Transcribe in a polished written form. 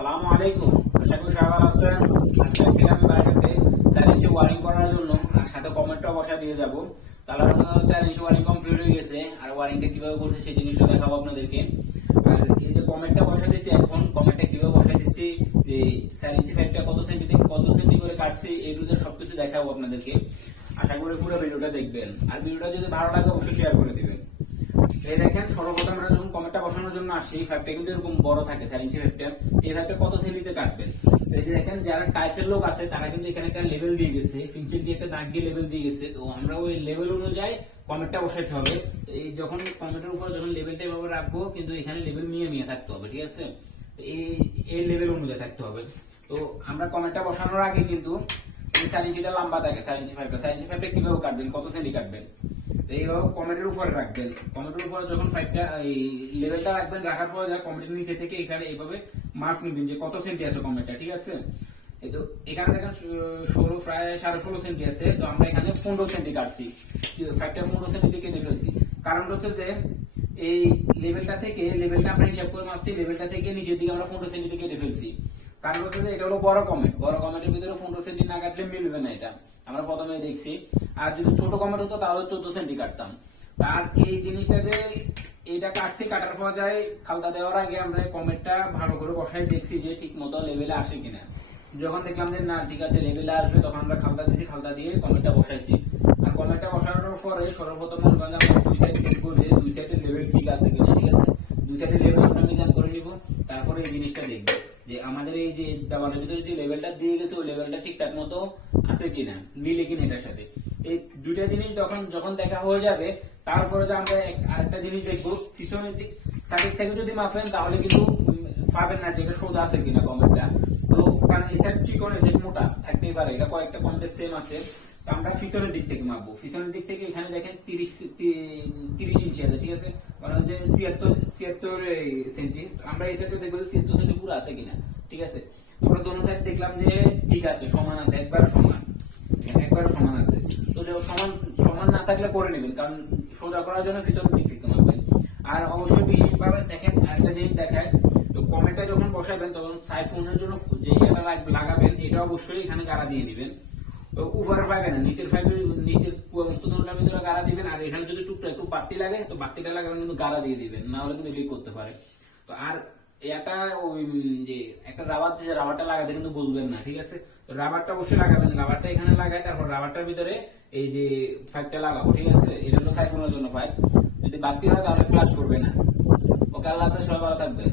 আসসালামু আলাইকুম। আশা করি সবাই ভালো আছেন। আজকে আমি বাড়িতে 4 ইঞ্চি ওয়ারিং করার জন্য আর সাথে কমেন্টটা বসা দিয়ে যাব। তাহলে 4 ইঞ্চি ওয়ারিং কমপ্লিট হয়ে গেছে আর ওয়ারিংটা কিভাবে করছে সেই জিনিসটা দেখাবো আপনাদেরকে। আর এই যে কমেন্টটা বসা দিয়েছি, এখন কমেন্টটা কিভাবে বসা দিচ্ছি, যে 4 ইঞ্চি পাইপটা কত সেন্টি থেকে কত সেন্টি করে কাটছি এই রুজের সবকিছু দেখাবো আপনাদেরকে। আশা করি পুরো ভিডিওটা দেখবেন আর ভিডিওটা যদি ভালো লাগে অবশ্যই শেয়ার করে দিবেন। এই দেখেন, সর্বপ্রথম আমরা যখন কমেন্টটা বসানোর জন্য আসি, পাইপটা কিন্তু এরকম বড় থাকে 4 ইঞ্চি পাইপটা। এই পাইপটা কত সেন্টিতে কাটবেন, এই যে দেখেন যারা টাইসের লোক আছে তারা কিন্তু এখানে একটা লেভেল দিয়ে গেছে, পেন্সিল দিয়ে একটা দাগ দিয়ে লেভেল দিয়ে গেছে। তো আমরা ওই লেভেল অনুযায়ী কমেন্টটা বসাইতে হবে। এই যখন কমেন্টের উপর যখন লেভেলটা এভাবে রাখবো, কিন্তু এখানে লেভেল মিয়ে থাকতে হবে, ঠিক আছে? এই এই লেভেল অনুযায়ী থাকতে হবে। তো আমরা কমেন্টটা বসানোর আগে কিন্তু এই 4 ইঞ্চিটা লম্বা থাকে, 4 ইঞ্চি পাইপটা 4 ইঞ্চি পাইপটা কিভাবে কাটবেন, কত সেন্টি কাটবেন, এইভাবে কমেন্টের উপরে রাখবেন। কমেন্টের উপরে যখন পাইপটা এই লেভেলটা রাখবেন, রাখার পরে যা কমেন্টের নিচে থেকে এখানে এইভাবে মার্ক নিবেন যে কত সেন্টি আছে কমেন্টটা, ঠিক আছে? এই তো এখানে দেখেন 16 প্রায় 16.5 সেন্টি আছে। তো আমরা এখানে 15 সেন্টি কাটছি, পাইপটা 15 সেন্টি দিয়ে কেটে ফেলছি। কারণ হচ্ছে যে এই লেভেলটা থেকে লেভেলটা আমরা হিসাব করে মাপছি, লেভেলটা থেকে নিচের দিকে আমরা 15 সেন্টি দিয়ে কেটে ফেলছি। কারণ হচ্ছে যে এটা হলো বড় কমেন্ট, বড় কমেন্টের ভিতরে 15 সেন্টি না কাটলে মিলবে না, এটা আমরা প্রথমে দেখছি। আর যদি ছোট কমেন্ট হতো তাহলে 14 সেন্টি কাটতাম। আর এই জিনিসটা যে এটা কাটছি, কাটার পর যায় খালতা দেওয়ার আগে আমরা কমেন্টটা ভালো করে বসাই দেখছি যে ঠিক মতো লেভেলে আসে কিনা। যখন দেখলাম যে না ঠিক আছে লেভেলে আসবে, তখন আমরা খালতা দিয়েছি, খালতা দিয়ে কমেন্টটা বসাইছি। আর কমেন্টটা বসানোর পরে সর্বপ্রথম আমরা দুই সাইড দেখবো যে দুই সাইডের লেভেল ঠিক আছে কিনা, ঠিক আছে? দুই সাইডের লেভেল আমরা মিলান করে নিব। তারপরে এই জিনিসটা দেখবো যে আমাদের এই যে দেওয়ালের ভিতরে যে লেভেলটা দিয়ে গেছে ওই লেভেলটা ঠিকঠাক মতো আছে কিনা, মিলে কিনা এটার সাথে। এই দুইটা জিনিস যখন দেখা হয়ে যাবে, তারপরে যে আমরা আরেকটা জিনিস দেখবো, পিছনের দিক সাইড থেকে যদি মাপেন তাহলে কিন্তু পাবেন না যে এটা সোজা আছে কিনা কমেন্টটা। তো কারণ এই সাইড চিকন এই সাইড মোটা থাকতেই পারে, এটা কয়েকটা কমেন্টের সেম আছে। তো আমরা পিছনের দিক থেকে মাপবো। পিছনের দিক থেকে এখানে দেখেন 30 ইঞ্চি আছে, ঠিক আছে? মানে হচ্ছে 76 সেন্টি। আমরা এই সাইডে দেখবো 76 সেন্টি পুরো আছে কিনা, ঠিক আছে? আমরা দোনো সাইড দেখলাম যে ঠিক আছে, সমান আছে, একবার সমান আছে। তো সমান সমান না থাকলে করে নেবেন, কারণ সোজা করার জন্য পিছনের দিক থেকে মাপবেন। আর অবশ্যই বিশেষভাবে দেখেন আরেকটা জিনিস দেখায়, তো কমেন্টটা যখন বসাবেন তখন সাইফোনের জন্য যে এটা লাগাবেন এটা অবশ্যই এখানে গাড়া দিয়ে দিবেন। তো উপরে পাইবেন না, নিচের মস্তদণ্ডের ভিতরে গাড়া দিবেন। আর এখানে যদি একটু বাড়তি লাগে তো বাড়তিটা লাগাবেন, কিন্তু গাড়া দিয়ে দিবেন, না হলে কিন্তু লিক করতে পারে। তো আর এটা ওই যে একটা রাবার দিয়ে রাবারটা লাগাতে কিন্তু বুঝবেন না, ঠিক আছে? তো রাবারটা অবশ্যই লাগাবেন, রাবারটা এখানে লাগাই, তারপর রাবারটার ভিতরে এই যে পাইপটা লাগাবো, ঠিক আছে? এটা হলো সাইফোনের জন্য পাইপ। যদি বাড়তি হয় তাহলে ফ্লাশ করবে না। ওকে, আল্লাহ হাফেজ, সবাই ভালো থাকবেন।